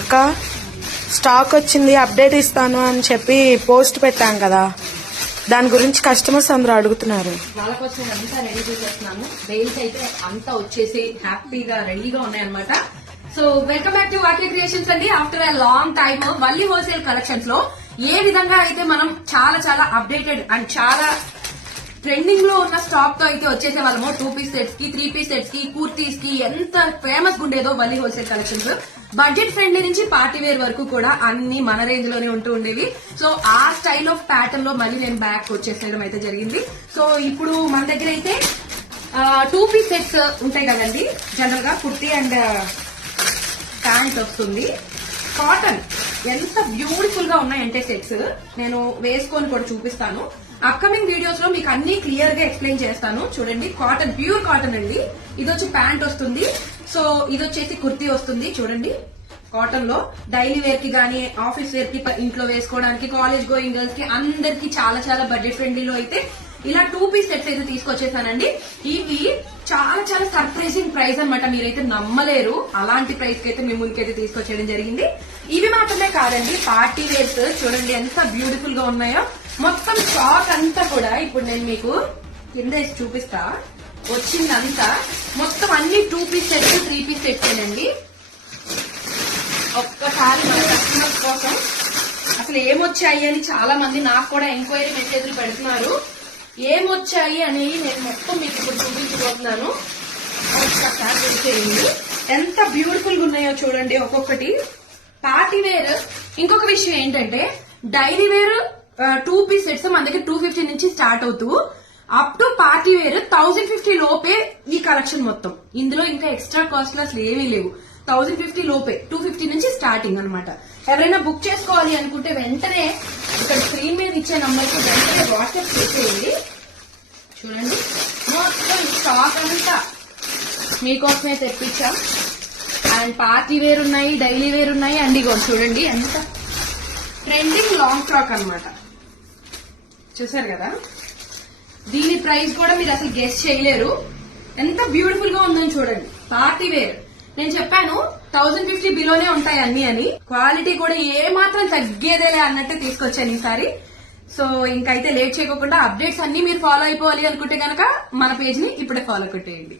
అక్క స్టాక్ వచ్చింది అప్డేట్ ఇస్తాను అని చెప్పి పోస్ట్ పెట్టాం కదా, దాని గురించి కస్టమర్స్ అందరూ అడుగుతున్నారు. వాళ్ళ కోసం అంతా రెడీ చేసేస్తున్నాను. బెయిల్స్ అయితే అంతా వచ్చేసి హ్యాపీగా రెడీగా ఉన్నాయన్నమాట. So welcome back to Vake creations అండి. After a long time Valli wholesale collections లో ఏ విధంగా అయితే మనం చాలా చాలా అప్డేటెడ్ అండ్ చాలా ట్రెండింగ్ లో ఉన్న స్టాక్ తో అయితే వచ్చేసే వాళ్ళము 2 పీస్ సెట్స్ కి 3 పీస్ సెట్స్ కి కుర్తీస్ కి ఎంత ఫేమస్ ఉండేదో Valli wholesale collections. Budget friendly నుంచి పార్టీ వేర్ వరకు కూడా అన్ని మన రేంజ్ లోనే ఉంటూ ఉండేవి. సో ఆ స్టైల్ ఆఫ్ ప్యాటర్న్ లో మళ్ళీ నేను బ్యాక్ వచ్చేసేయడం అయితే జరిగింది. సో ఇప్పుడు మన దగ్గర అయితే 2 పీస్ సెట్స్ ఉంటాయి కదండి. జనరల్ గా కుర్తీ అండ్ ప్యాంట్ వస్తుంది. కాటన్ ఎంత బ్యూటిఫుల్ గా ఉన్నాయంటే సెట్స్ నేను వేసుకొని కూడా చూపిస్తాను. అప్కమింగ్ వీడియోస్ లో మీకు అన్ని క్లియర్ గా ఎక్స్ప్లెయిన్ చేస్తాను. చూడండి, కాటన్, ప్యూర్ కాటన్ అండి. ఇది వచ్చి ప్యాంట్ వస్తుంది. సో ఇది వచ్చేసి కుర్తీ వస్తుంది. చూడండి, కాటన్ లో డైలీ వేర్ కి గానీ, ఆఫీస్ వేర్ కి, ఇంట్లో వేసుకోవడానికి, కాలేజ్ గోయింగ్ గర్ల్స్ కి అందరికి చాలా చాలా బడ్జెట్ ఫ్రెండ్లీలో అయితే ఇలా 2 పీస్ సెట్స్ అయితే తీసుకొచ్చేసానండి. ఇవి చాలా చాలా సర్ప్రైజింగ్ ప్రైస్ అనమాట. మీరైతే నమ్మలేరు. అలాంటి ప్రైస్ కి అయితే మీ ముందుకైతే తీసుకొచ్చేయడం జరిగింది. ఇవి మాత్రమే కాదండి, పార్టీ వేర్స్ చూడండి ఎంత బ్యూటిఫుల్ గా ఉన్నాయో. మొత్తం స్టాక్ అంతా కూడా ఇప్పుడు నేను మీకు కింద వేసి చూపిస్తా. వచ్చిందంతా మొత్తం అన్ని 2 పీస్ సెట్స్ 3 పీస్ సెట్స్ అండి. ఒక్కసారి మన కస్టమర్స్ కోసం అసలు ఏమొచ్చాయి అని చాలా మంది నాకు కూడా ఎంక్వైరీ మెసేజ్లు పెడుతున్నారు. ఏమొచ్చాయి అని నేను మొత్తం మీకు ఇప్పుడు చూపించబోతున్నాను. ఒక్కసారి చూసేయండి ఎంత బ్యూటిఫుల్ గా ఉన్నాయో చూడండి ఒక్కొక్కటి. పార్టీ వేర్ ఇంకొక విషయం ఏంటంటే, డైలీ వేర్ 2 పీస్ సెట్స్ మన దగ్గర 250 నుంచి స్టార్ట్ అవుతూ అప్ టు పార్టీ వేర్ 1050 లోపే ఈ కలెక్షన్ మొత్తం. ఇందులో ఇంకా ఎక్స్ట్రా కాస్ట్ అసలు ఏమీ లేవు. 1050 లోపే 250 నుంచి స్టార్టింగ్ అనమాట. ఎవరైనా బుక్ చేసుకోవాలి అనుకుంటే వెంటనే ఇక్కడ స్క్రీన్ మీద ఇచ్చే నంబర్ కి వెంటనే వాట్సాప్ చేసేయండి. చూడండి, మొత్తం స్టాక్ అంతా మీకోసమే తెప్పించాం. అండ్ పార్టీ వేర్ ఉన్నాయి, డైలీ వేర్ ఉన్నాయి. అండ్ ఇగో చూడండి ఎంత ట్రెండింగ్ లాంగ్ ఫ్రాక్ అనమాట. చూసారు కదా, దీని ప్రైస్ కూడా మీరు అసలు గెస్ చేయలేరు. ఎంత బ్యూటిఫుల్ గా ఉందని చూడండి. పార్టీ వేర్ నేను చెప్పాను 1050 బిలోనే ఉంటాయి అన్ని అని. క్వాలిటీ కూడా ఏ మాత్రం తగ్గేదేలే అన్నట్టు తీసుకొచ్చాను ఈసారి. సో ఇంకైతే లేట్ చేయకుండా అప్డేట్స్ అన్ని మీరు ఫాలో అయిపోవాలి అనుకుంటే కనుక మన పేజ్ ని ఇప్పుడే ఫాలో కొట్టేయండి.